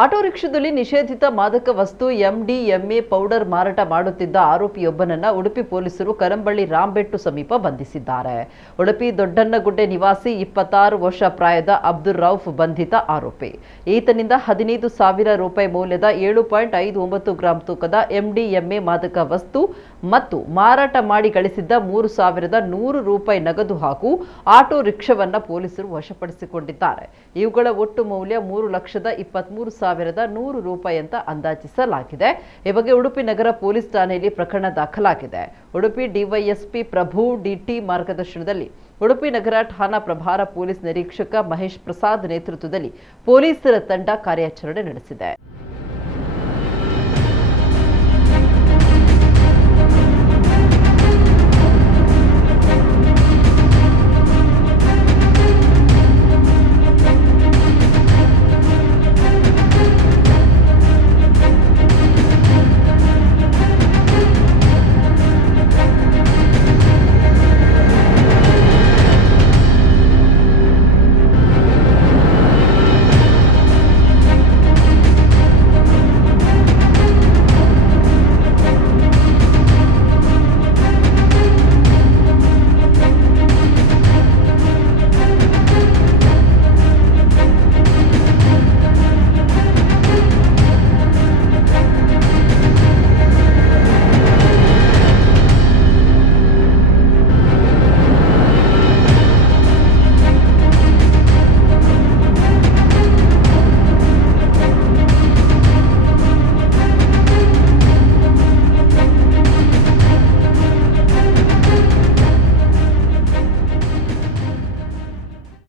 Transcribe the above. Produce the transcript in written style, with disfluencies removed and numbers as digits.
Auto ರಿಕ್ಷಾದಲ್ಲಿ ನಿಷೇಧಿತ ಮಾದಕ ವಸ್ತು ಎಂಡಿಎಂಎ ಪೌಡರ್ ಮಾರಾಟ ಮಾಡುತ್ತಿದ್ದ ಆರೋಪಿಯೊಬ್ಬನನ್ನ ಉಡುಪಿ ಪೊಲೀಸರು ಕರಂಬಳ್ಳಿ ರಾಂಬೆಟ್ಟು ಸಮೀಪ ಬಂಧಿಸಿದ್ದಾರೆ. ಉಡುಪಿ ದೊಡ್ಡನ್ನಗುಡ್ಡೆ ನಿವಾಸಿ 26 ವರ್ಷ ಪ್ರಾಯದ ಅಬ್ದುಲ್ ರೌಫ್ ಬಂಧಿತ ಆರೋಪಿ. ಈತನಿಂದ 15,000 ರೂಪಾಯಿ ಮೌಲ್ಯದ 7.59 ಗ್ರಾಂ ತೂಕದ ಎಂಡಿಎಂಎ ಮಾದಕ ವಸ್ತು ಮತ್ತು ಮಾರಾಟ ಮಾಡಿ ಗಳಿಸಿದ್ದ 3,100 ರೂಪಾಯಿ ನಗದು ಹಾಗೂ ಆಟೋ ರಿಕ್ಷಾವನ್ನ ಪೊಲೀಸರು ವಶಪಡಿಸಿಕೊಂಡಿದ್ದಾರೆ. ಇವುಗಳ ಒಟ್ಟು ಮೌಲ್ಯ 3,23,100 ರೂಪಾಯಿ ಅಂತ ಅಂದಾಜಿಸಲಾಗಿದೆ. ಈ ಬಗ್ಗೆ ಉಡುಪಿ ನಗರ ಪೊಲೀಸ್ ಠಾಣೆಯಲ್ಲಿ ಪ್ರಕರಣ ದಾಖಲಾಗಿದೆ. ಉಡುಪಿ ಡಿವೈಎಸ್ಪಿ ಪ್ರಭು ಡಿಟಿ ಮಾರ್ಗದರ್ಶನದಲ್ಲಿ ಉಡುಪಿ ನಗರ ಠಾಣಾ ಪ್ರಭಾರ ಪೊಲೀಸ್ ನಿರೀಕ್ಷಕ ಮಹೇಶ್ ಪ್ರಸಾದ್ ನೇತೃತ್ವದಲ್ಲಿ ಪೊಲೀಸರ ತಂಡ ಕಾರ್ಯಾಚರಣೆ ನಡೆಸಿದೆ.